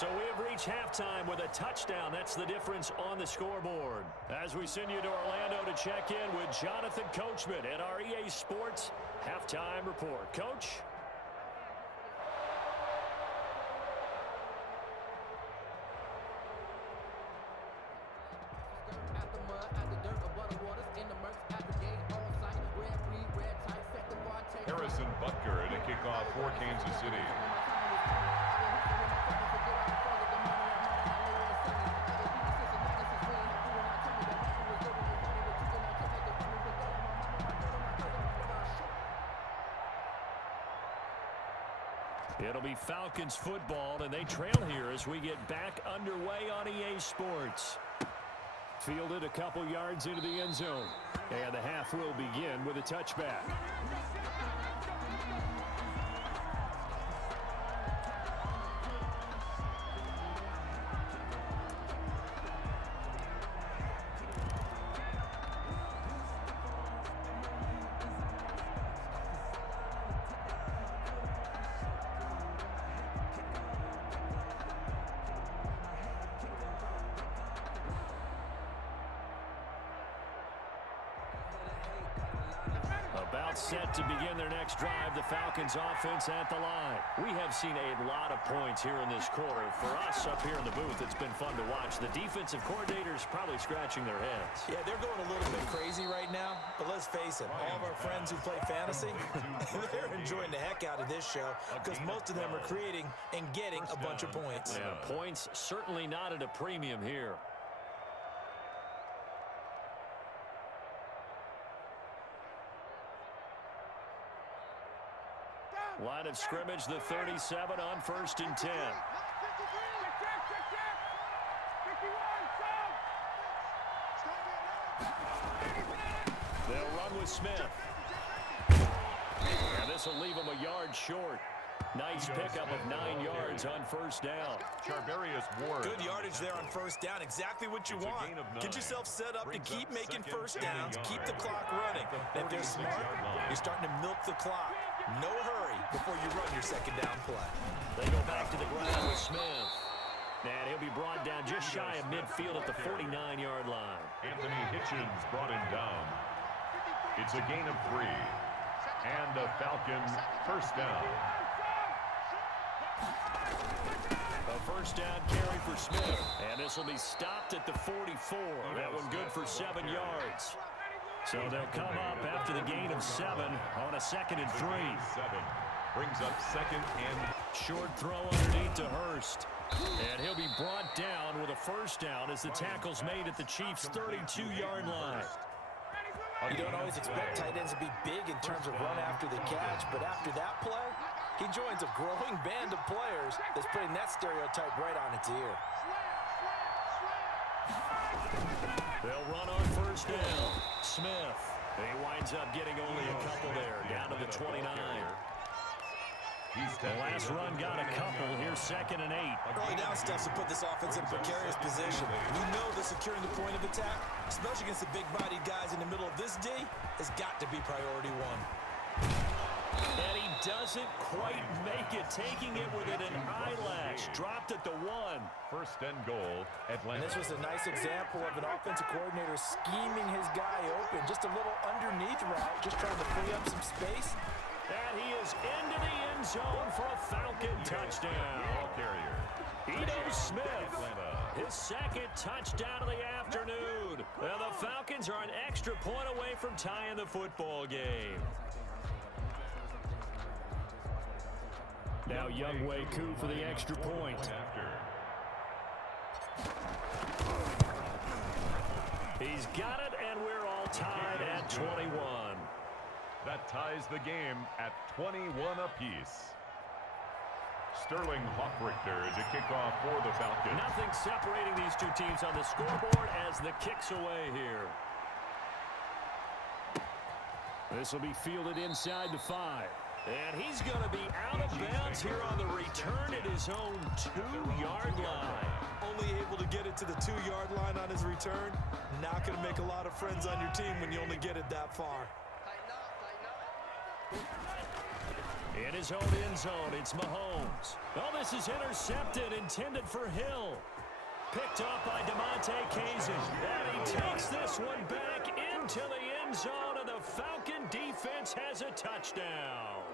So we have reached halftime with a touchdown. That's the difference on the scoreboard. As we send you to Orlando to check in with Jonathan Coachman at our EA Sports Halftime Report. Coach? Butker to kick off for Kansas City. It'll be Falcons football, and they trail here as we get back underway on EA Sports. Fielded a couple yards into the end zone, and the half will begin with a touchback. About set to begin their next drive, the Falcons offense at the line. We have seen a lot of points here in this quarter. For us up here in the booth, it's been fun to watch. The defensive coordinators probably scratching their heads. Yeah, they're going a little bit crazy right now, but let's face it, all of our friends who play fantasy, they're enjoying the heck out of this show because most of them are creating and getting a bunch of points. Yeah, points certainly not at a premium here. Line of scrimmage, the 37 on 1st and 10. They'll run with Smith. And this will leave him a yard short. Nice pickup of 9 yards on 1st down. Good yardage there on 1st down. Exactly what you want. Get yourself set up to keep making 1st downs. Keep the clock running. And if they're smart, you're starting to milk the clock. No hurry before you run your 2nd down play. They go back to the ground with Smith. And he'll be brought down just shy of midfield at the 49-yard line. Anthony Hitchens brought him down. It's a gain of 3. And a Falcon 1st down. A 1st down carry for Smith. And this will be stopped at the 44. That one good for 7 yards. So they'll come up after the gain of 7 on a 2nd and 3. 7 brings up 2nd and short throw underneath to Hurst. And he'll be brought down with a 1st down as the tackle's made at the Chiefs' 32-yard line. You don't always expect tight ends to be big in terms of run after the catch, but after that play, he joins a growing band of players that's putting that stereotype right on its ear. They'll run on 1st down. Smith. He winds up getting only a couple there, down to the 29. The last run got a couple. Here's 2nd and 8. Early down stuff to put this offense in a precarious position. We know that securing the point of attack, especially against the big-bodied guys in the middle of this D, has got to be priority 1. And he doesn't quite make it, taking it within an eyelash. Dropped at the 1. 1st and goal, Atlanta. And this was a nice example of an offensive coordinator scheming his guy open. Just a little underneath route, just trying to free up some space. And he is into the end zone for a Falcon touchdown. Ball carrier. Ito Smith, his 2nd touchdown of the afternoon. And the Falcons are an extra point away from tying the football game. Now Younghoe Koo for the extra point. He's got it, and we're all tied at 21. That ties the game at 21 apiece. Sterling Hawkrichter to kick off for the Falcons. Nothing separating these two teams on the scoreboard as the kick's away here. This will be fielded inside the 5. And he's going to be out of bounds here on the return at his own 2-yard line. Only able to get it to the 2-yard line on his return. Not going to make a lot of friends on your team when you only get it that far. In his own end zone, it's Mahomes. Oh, this is intercepted, intended for Hill. Picked up by DeMonte Kazin. And he takes this one back into the end zone, and the Falcon defense has a touchdown.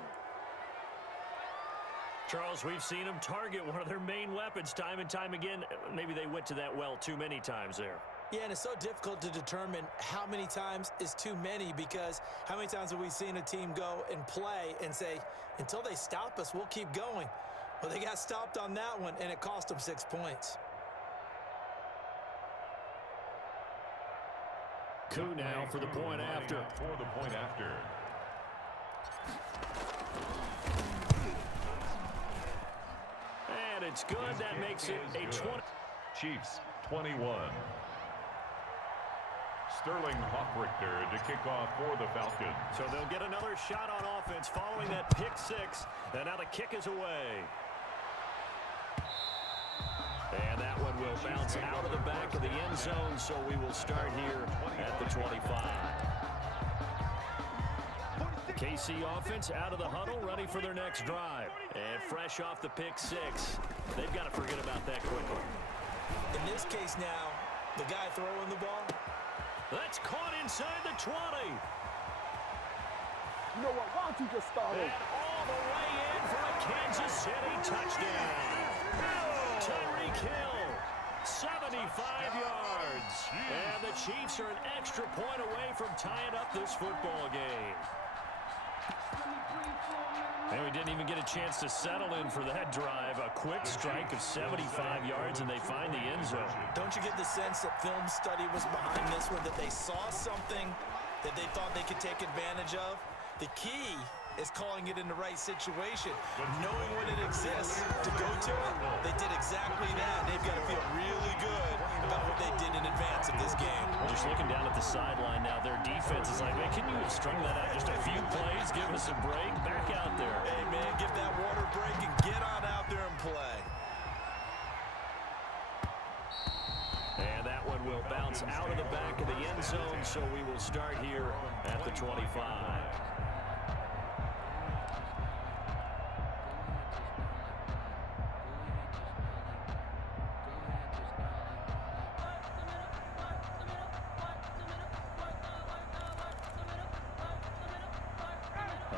Charles, we've seen them target one of their main weapons time and time again. Maybe they went to that well too many times there. Yeah, and it's so difficult to determine how many times is too many, because how many times have we seen a team go and play and say, until they stop us, we'll keep going. Well, they got stopped on that one, and it cost them 6 points. Coup now for the point after. And it's good. That makes it a 20. Chiefs 21. Sterling Hoffrichter to kick off for the Falcons. So they'll get another shot on offense following that pick six. And now the kick is away. And that one will bounce out of the back of the end zone, so we will start here at the 25. KC offense out of the huddle, ready for their next drive. And fresh off the pick six. They've got to forget about that quickly. In this case now, the guy throwing the ball. That's caught inside the 20. You know what? Why don't you just start And all the way in for a Kansas City touchdown. Tyreek Hill, 75 yards. And the Chiefs are an extra point away from tying up this football game. And we didn't even get a chance to settle in for that drive. A quick strike of 75 yards, and they find the end zone. Don't you get the sense that film study was behind this one, that they saw something that they thought they could take advantage of? The key is calling it in the right situation, knowing when it exists to go to it. They did exactly that. They've got to feel really good about what they did in advance of this game. Just looking down at the sideline now, their defense is like, man, can you have strung that out just a few plays? Give us a break. Back out there. Hey, man, give that water break and get on out there and play. And that one will bounce out of the back of the end zone, so we will start here at the 25.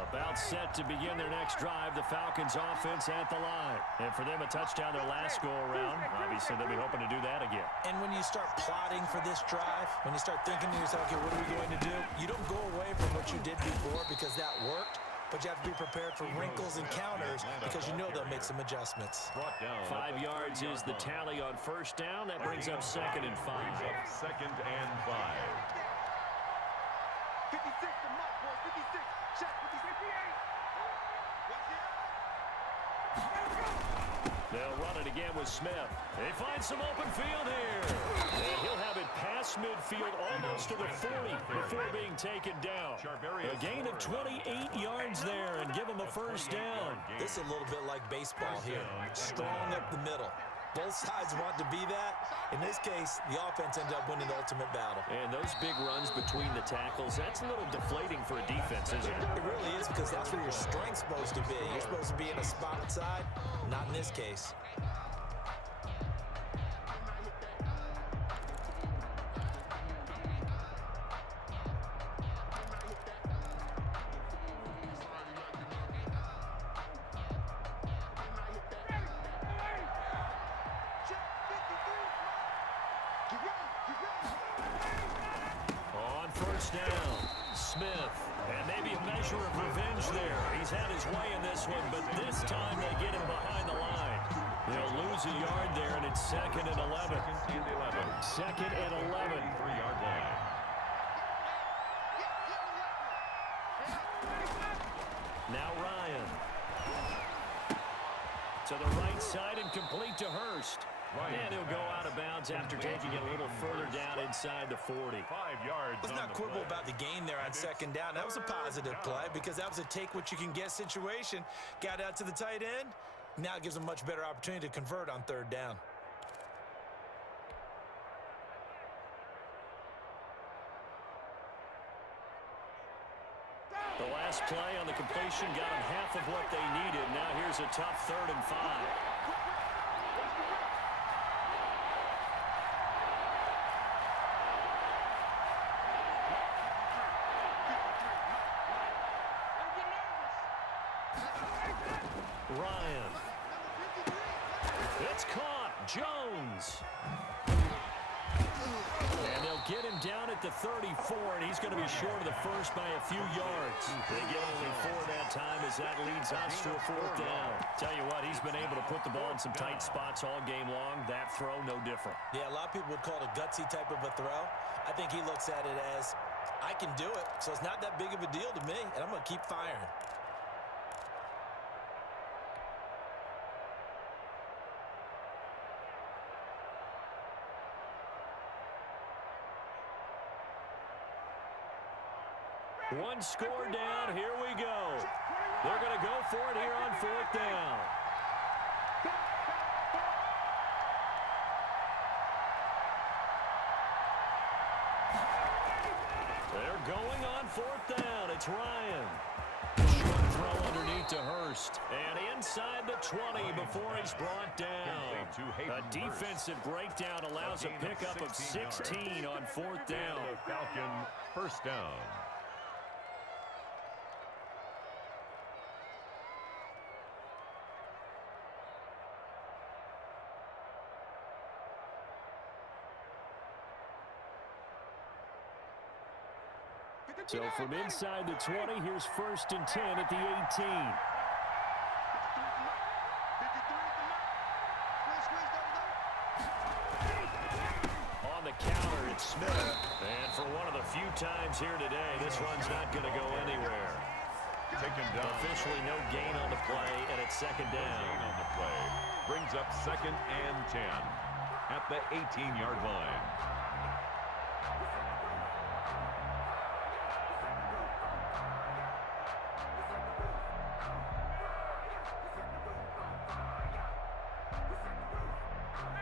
About set to begin their next drive, the Falcons offense at the line. And for them, a touchdown their last go-around. Obviously, they'll be hoping to do that again. And when you start plotting for this drive, when you start thinking to yourself, okay, what are we going to do? You don't go away from what you did before because that worked, but you have to be prepared for wrinkles and counters because you know they'll make some adjustments. 5 yards is the tally on first down. That brings up 2nd and 5. 2nd and 5. 56 to Mike, boy. 56. Check 58. They'll run it again with Smith. They find some open field here. And he'll have it past midfield almost to the 40 before being taken down. A gain of 28 yards there and give them a first down. This is a little bit like baseball here. Strong up the middle. Both sides want to be that. In this case, the offense ended up winning the ultimate battle. And those big runs between the tackles, that's a little deflating for a defense, isn't it? It really is, because that's where your strength's supposed to be. You're supposed to be in a spot side, not in this case. Down, Smith, and maybe a measure of revenge there. He's had his way in this one, but this time they get him behind the line. They'll lose a yard there, and it's 2nd and 11. 2nd and 11. 3-yard line. Now Ryan. To the right side and complete to Hurst. And he'll go out of bounds after taking it a little further down inside the 40. 5 yards. Let's not quibble about the gain there on 2nd down. That was a positive play because that was a take-what-you-can-get situation. Got out to the tight end. Now it gives them a much better opportunity to convert on 3rd down. The last last play on the completion got them half of what they needed. Now here's a tough 3rd and 5. Ryan. It's caught. Jones. And they'll get him down at the 34, and he's going to be short of the first by a few yards. They get only 4 that time as that leads us to a 4th down. Tell you what, he's been able to put the ball in some tight spots all game long. That throw, no different. Yeah, a lot of people would call it a gutsy type of a throw. I think he looks at it as, I can do it, so it's not that big of a deal to me, and I'm going to keep firing. One score down. Here we go. They're going to go for it here on 4th down. They're going on 4th down. It's Ryan. Short throw underneath to Hurst. And inside the 20 before he's brought down. A defensive breakdown allows a pickup of 16 on 4th down. Falcon, 1st down. So from inside the 20, here's 1st and 10 at the 18. On the counter, it's Smith. And for one of the few times here today, this run's not going to go anywhere. Taken down. Officially no gain on the play, and it's 2nd down. Gain on the play. Brings up 2nd and 10 at the 18-yard line.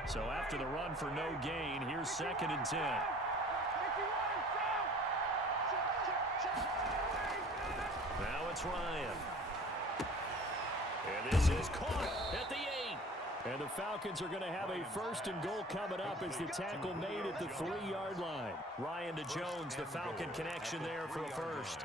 So after the run for no gain, here's 2nd and 10. Now it's Ryan. And this is caught at the 8. And the Falcons are going to have a 1st and goal coming up as the tackle made at the 3-yard line. Ryan to Jones, the Falcon connection there for a 1st.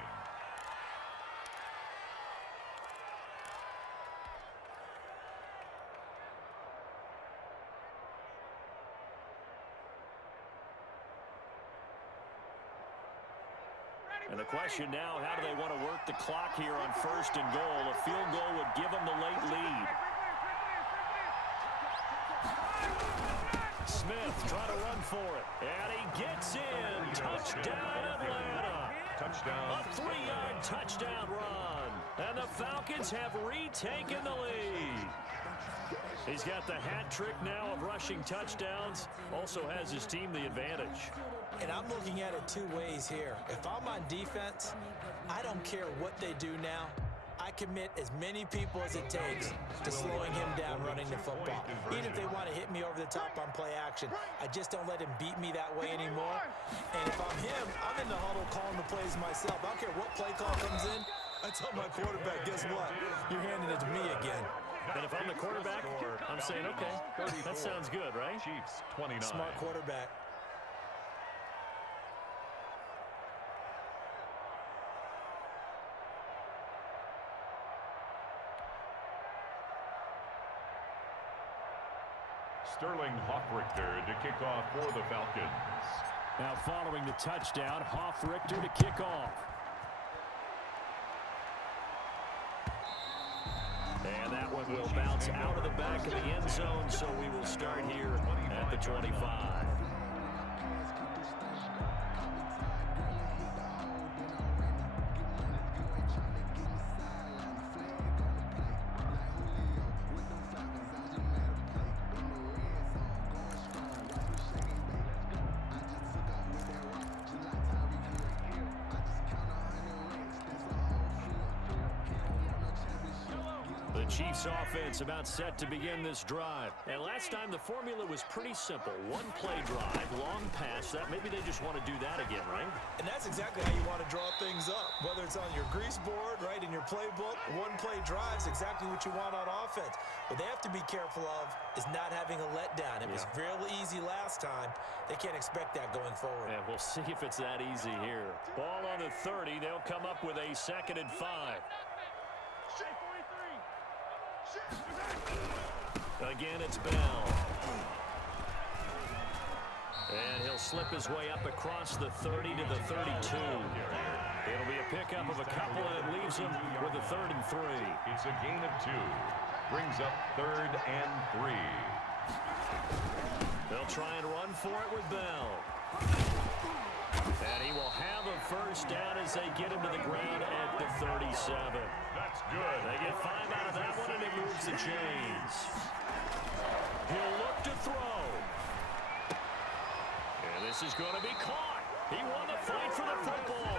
And the question now, how do they want to work the clock here on 1st and goal? A field goal would give them the late lead. Smith trying to run for it. And he gets in. Touchdown, Atlanta. Touchdown. A 3-yard touchdown run. And the Falcons have retaken the lead. He's got the hat trick now of rushing touchdowns. Also has his team the advantage. And I'm looking at it 2 ways here. If I'm on defense, I don't care what they do now. I commit as many people as it takes to slowing him down running the football. Even if they want to hit me over the top on play action, I just don't let him beat me that way anymore. And if I'm him, I'm in the huddle calling the plays myself. I don't care what play call comes in. I tell my quarterback, guess what? You're handing it to me again. And if I'm the quarterback, I'm saying, okay, that sounds good, right? Chiefs, 29. Smart quarterback. Sterling Hoffrichter to kick off for the Falcons. Now following the touchdown, Hoffrichter to kick off. And that one will bounce out of the back of the end zone, so we will start here at the 25. Chiefs offense about set to begin this drive. And last time the formula was pretty simple. One play drive, long pass. That maybe they just want to do that again, right? And that's exactly how you want to draw things up. Whether it's on your grease board, right, in your playbook, one play drive is exactly what you want on offense. What they have to be careful of is not having a letdown. It was real easy last time. They can't expect that going forward. And we'll see if it's that easy here. Ball on the 30. They'll come up with a 2nd and 5. Again, it's Bell. And he'll slip his way up across the 30 to the 32. It'll be a pickup of a couple, and it leaves him with a 3rd and 3. It's a gain of 2. Brings up 3rd and 3. They'll try and run for it with Bell. And he will have a first down as they get him to the ground at the 37. That's good. They get 5 out of that one, and it moves the chains. He'll look to throw. And this is going to be caught. He won the fight for the football.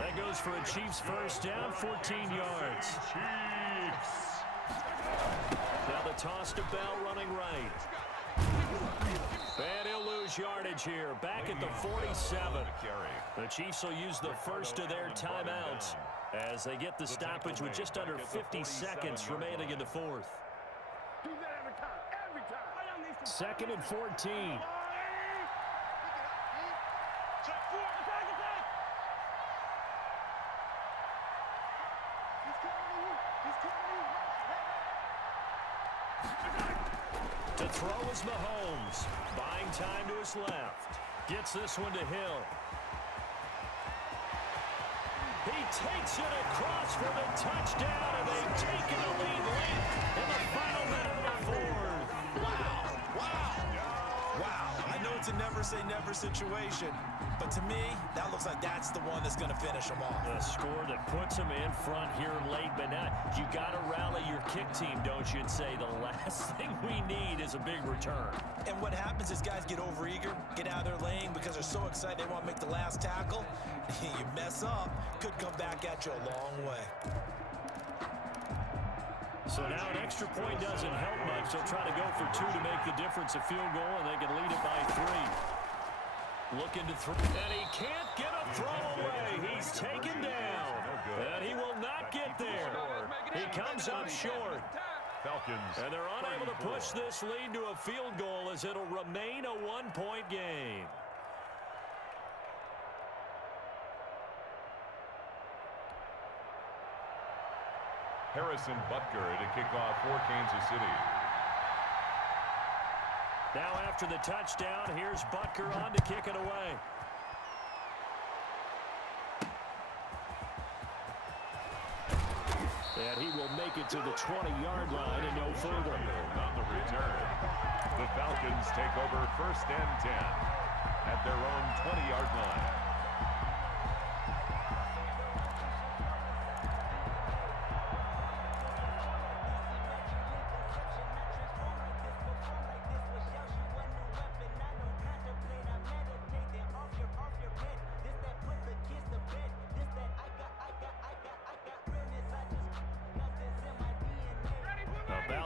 That goes for a Chiefs first down, 14 yards. Chiefs. Now the toss to Bell running right. And he'll lose yardage here. Back at the 47. The Chiefs will use the first of their timeouts as they get the stoppage with just under 50 seconds remaining in the 4th. 2nd and 14. To throw is Mahomes. Buying time to his left. Gets this one to Hill. He takes it across for the touchdown, and they've taken a lead late in the final minute of the 4th. Wow. I know it's a never-say-never situation, but to me, that looks like that's the one that's going to finish them off. A score that puts them in front here late, but now you got to rally your kick team, don't you, and say the last thing we need is a big return. And what happens is guys get overeager, get out of their lane because they're so excited they want to make the last tackle. You mess up, could come back at you a long way. So now an extra point doesn't help much. They'll try to go for 2 to make the difference a field goal, and they can lead it by 3. Looking to throw, and he can't get a throw away. He's taken down, and he will not get there. He comes up short. Falcons. And they're unable to push this lead to a field goal as it'll remain a 1-point game. Harrison Butker to kick off for Kansas City. Now after the touchdown, here's Butker on to kick it away. And he will make it to the 20-yard line and no further. On the return, the Falcons take over 1st and 10 at their own 20-yard line.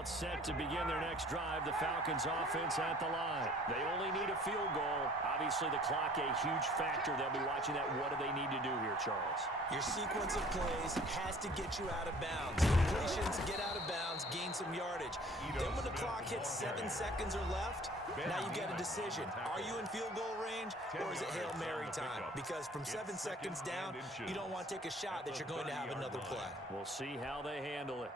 Set to begin their next drive. The Falcons offense at the line. They only need a field goal. Obviously the clock a huge factor. They'll be watching that. What do they need to do here, Charles? Your sequence of plays has to get you out of bounds. Completions, get out of bounds, gain some yardage. Then when the clock hits 7 seconds or left, now you get a decision. Are you in field goal range or is it Hail Mary time? Because from 7 seconds down, you don't want to take a shot that you're going to have another play. We'll see how they handle it.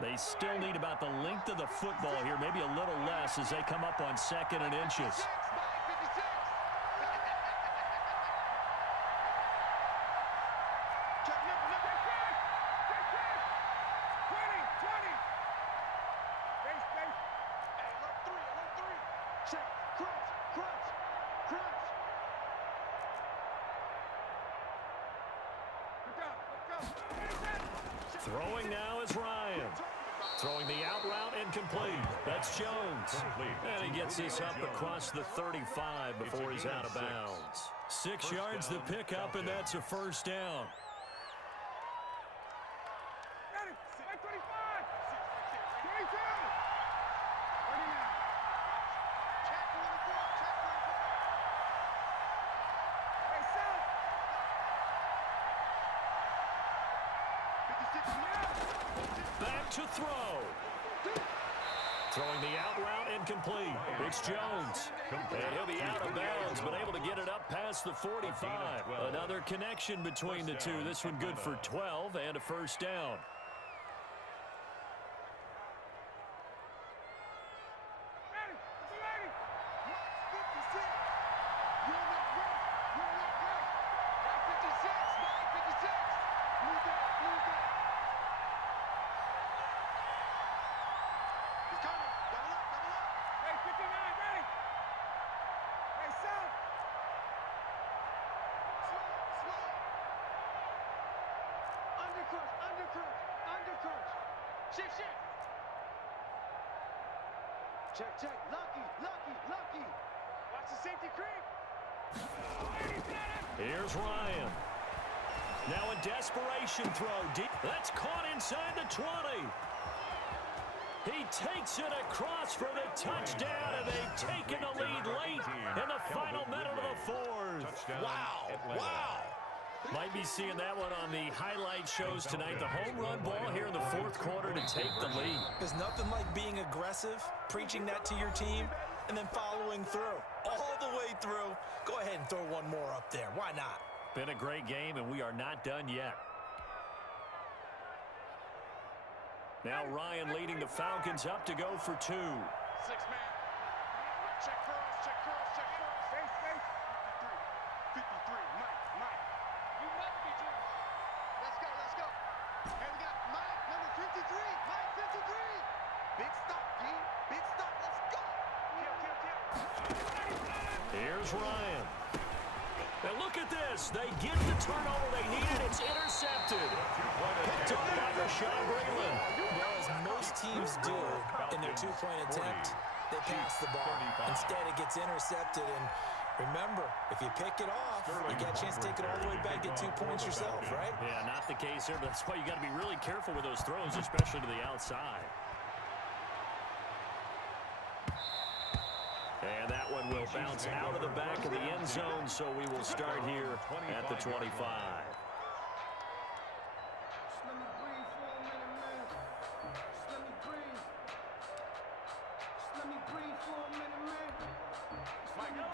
They still need about the length of the football here, maybe a little less as they come up on 2nd and inches. Throwing now is Ryan. Throwing the out route incomplete. That's Jones. And he gets this up across the 35 before he's out of bounds. 6 yards the pickup, and that's a first down. Ready? 25. 22. 39. Check 24. Check 24. Hey, son. 56 now. Back to throw. Throwing the out route incomplete. It's Jones. And he'll be out of bounds, but able to get it up past the 45. Another connection between the two. This one good for 12 and a first down. Ready? Ready? 56. You're not ready. You're not ready. Right 56. Right 56. Move that. Move that. He's coming. Double up. Double up. Hey, 59. Ready? Hey, son. Slow. Slow. Undercrunch. Undercrunch. Undercrunch. Shift. Shift. Check, check. Lucky, lucky, lucky. Watch the safety creep. Here's Ryan. Now a desperation throw. Deep. That's caught inside the 20. He takes it across for the touchdown, and they've taken the lead late in the final minute of the fourth. Wow. Wow. Might be seeing that one on the highlight shows tonight. The home run ball here in the fourth quarter to take the lead. There's nothing like being aggressive, preaching that to your team, and then following through. All the way through. Go ahead and throw one more up there. Why not? Been a great game, and we are not done yet. Now Ryan leading the Falcons up to go for 2. 6 man. Check curls, check curls, check curls. Face, face. 53. 53. Mike. You must be Jim. Let's go, let's go. Hey, we got Mike, number 53. Mike, 53. Big stop, D. Big stop. Let's go. Kill. Here's Ryan. And look at this. They get the turnover they needed. It's intercepted. Picked up by Rashawn Breeland. Well, as most teams do in their two-point attempt, they pass the ball. Instead, it gets intercepted. And remember, if you pick it off, you get a chance to take it all the way back, get 2 points yourself, right? Yeah, not the case here, but that's why you got to be really careful with those throws, especially to the outside. And that one will bounce out of the back of the end zone, so we will start here at the 25. Just let me breathe for a minute, man. Just let me breathe. Just let me breathe for a minute, man.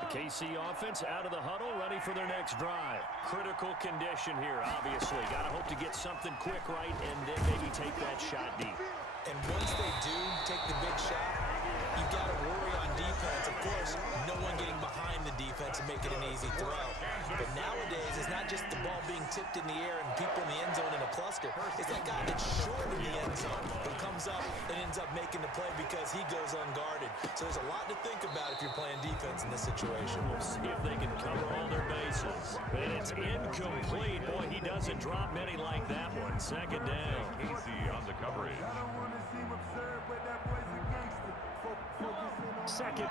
The KC offense out of the huddle, ready for their next drive. Critical condition here, obviously. Got to hope to get something quick right and then maybe take that shot deep. And once they do take the big shot, you've got to worry on defense. Of course, no one getting behind the defense and make it an easy throw. But nowadays, it's not just the ball being tipped in the air and people in the end zone in a cluster. It's that guy that's short in the end zone who comes up and ends up making the play because he goes unguarded. So there's a lot to think about if you're playing defense in this situation. We'll see if they can cover all their bases. And it's incomplete. Boy, he doesn't drop many like that one. Second down. Casey on the coverage. Second.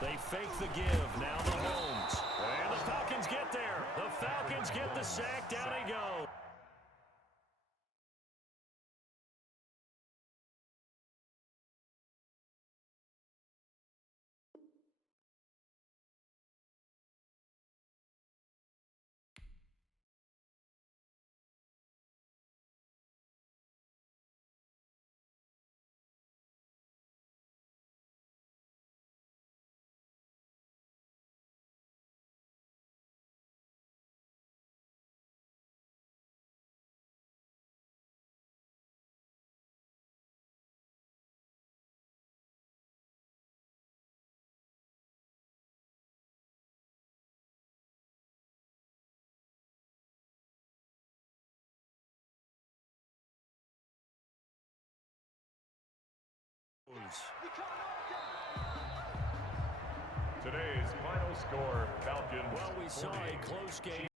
They fake the give. Now the Holmes. And the Falcons get there. The Falcons get the sack. Down they go. Today's final score, Falcons. Well, we saw a 48. close game.